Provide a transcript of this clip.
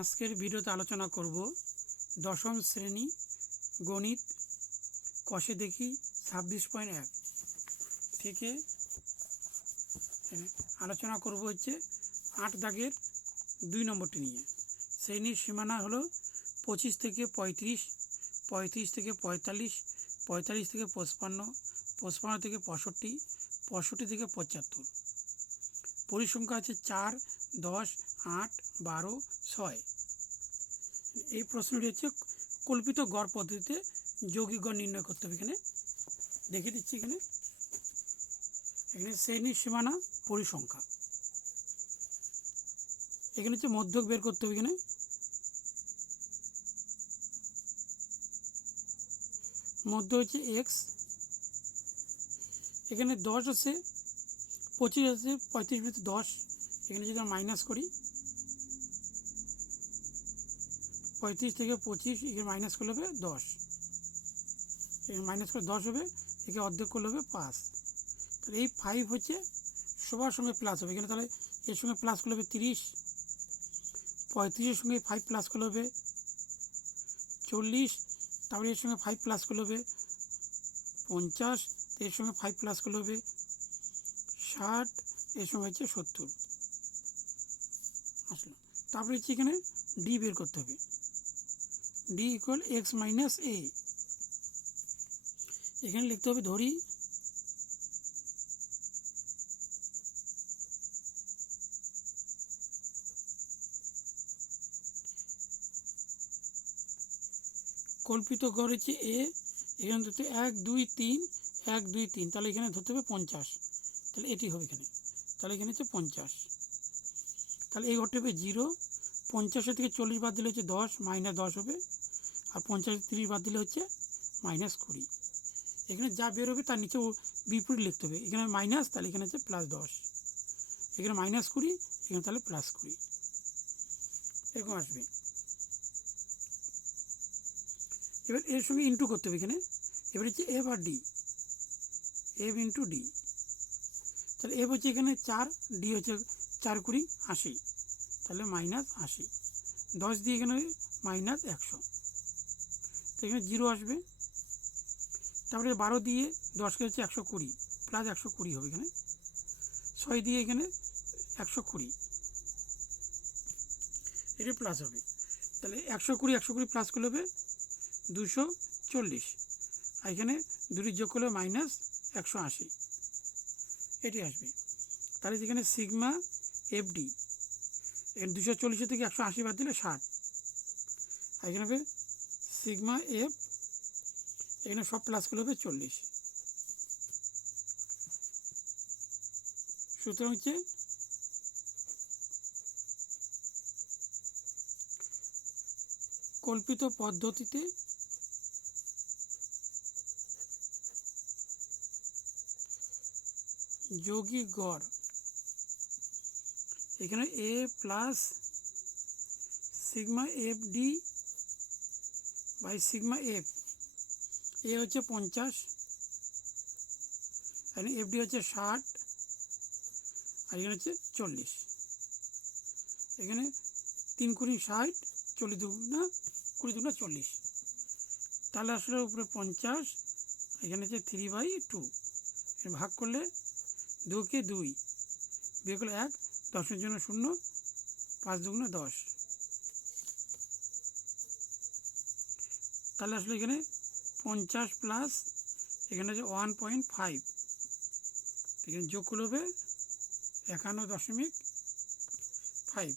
আজকের ভিডিওতে আলোচনা করব দশম শ্রেণি গণিত, কষে দেখি ছাব্বিশ পয়েন্ট এক। থেকে আলোচনা করব হচ্ছে আট দাগের দুই নম্বরটি নিয়ে। শ্রেণির সীমানা হলো পঁচিশ থেকে পঁয়ত্রিশ পঁয়ত্রিশ থেকে পঁয়তাল্লিশ পঁয়তাল্লিশ থেকে পঁচপান্ন পঁচপান্ন থেকে পঁয়ষট্টি পঁয়ষট্টি থেকে পঁচাত্তর। পরিসংখ্যা আছে চার, দশ, আট, বারো ছয়। এই প্রশ্নটি হচ্ছে কল্পিত গড় পদ্ধতিতে যৌগিক গড় নির্ণয় করতে হবে এখানে। দেখে দিচ্ছি এখানে। এখানে শ্রেণির সীমানা পরিসংখ্যা। এখানে হচ্ছে মধ্যক বের করতে হবে এখানে। মধ্য হচ্ছে এক্স এখানে দশ আছে, পঁচিশ আছে, পঁয়ত্রিশ ভিতরে দশ। এখানে যদি আমরা মাইনাস করি পঁয়ত্রিশ থেকে পঁচিশ এখানে মাইনাস করলে হবে দশ। এখানে মাইনাস করে দশ হবে, একে অর্ধেক করলে হবে পাঁচ। তাহলে এই ফাইভ হচ্ছে সবার সঙ্গে প্লাস হবে। এখানে তাহলে এর সঙ্গে প্লাস করলে হবে তিরিশ, পঁয়ত্রিশের সঙ্গে ফাইভ প্লাস করলে হবে চল্লিশ তারপরে এর সঙ্গে ফাইভ প্লাস করলে হবে পঞ্চাশ, এর সঙ্গে ফাইভ প্লাস করলে হবে ষাট, এর সঙ্গে হচ্ছে সত্তর। আসলো। তারপরে হচ্ছে এখানে ডি বের করতে হবে। D equal X minus A এখানে লিখতে হবে ধরি। কল্পিত হচ্ছে এ এখানে ধরতে এক, দুই, তিন, এক, দুই, তিন। তাহলে এখানে ধরতে হবে পঞ্চাশ। তাহলে এটি হবে এখানে। তাহলে এখানে হচ্ছে পঞ্চাশ। তাহলে এই ঘরটা হবে জিরো। পঞ্চাশের থেকে চল্লিশ বাদ দিলে হচ্ছে দশ, মাইনাস দশ হবে। আর পঞ্চাশ তিরিশ বাদ দিলে হচ্ছে মাইনাস কুড়ি। এখানে যা বের হবে তার নিচে ও বিপরীত লিখতে হবে। এখানে মাইনাস, তাহলে এখানে হচ্ছে প্লাস দশ। এখানে মাইনাস কুড়ি, এখানে তাহলে প্লাস কুড়ি। এরকম আসবে। এবার এর সঙ্গে ইন্টু করতে হবে এখানে। এবার হচ্ছে F R D F into D তাহলে এফ হচ্ছে এখানে চার ডি হচ্ছে চার কুড়ি, আশি। তাহলে মাইনাস আশি। দশ দিয়ে এখানে মাইনাস একশো। তো এখানে জিরো আসবে। তারপরে বারো দিয়ে দশকে হচ্ছে একশো কুড়ি প্লাস একশো কুড়ি হবে এখানে। ছয় দিয়ে এখানে একশো কুড়ি। এটা প্লাস হবে। তাহলে একশো কুড়ি একশো কুড়ি প্লাস করলে হবে দুশো চল্লিশ। আর এখানে দুটি যোগ করলে মাইনাস একশো আশি। এটি আসবে। তাহলে যেখানে সিগমা এফডি এখানে দুশো চল্লিশ থেকে একশো আশি বাদ দিলে ষাট। এখানে হবে সিগমা এফ এখানে সব প্লাস করলে হবে চল্লিশ। সুতরাং হচ্ছে কল্পিত পদ্ধতিতে যোগী গড় এখানে A plus sigma F D by sigma F A হচ্ছে পঞ্চাশ এখানে এফ ডি হচ্ছে ষাট, আর এখানে হচ্ছে চল্লিশ। এখানে তিন কুড়ি ষাট, চল্লিশ দুগুণা কুড়ি দুগুণা চল্লিশ। তাহলে আসলে উপরে পঞ্চাশ এখানে হচ্ছে থ্রি বাই টু ভাগ করলে দুকে দুই বিয়ে করলে এক দশের জন্য শূন্য, পাঁচ দুগুণে দশ। তাহলে আসলে এখানে পঞ্চাশ প্লাস এখানে আছে ওয়ান পয়েন্ট ফাইভ এখানে যোগ করলে হবে একান্ন দশমিক ফাইভ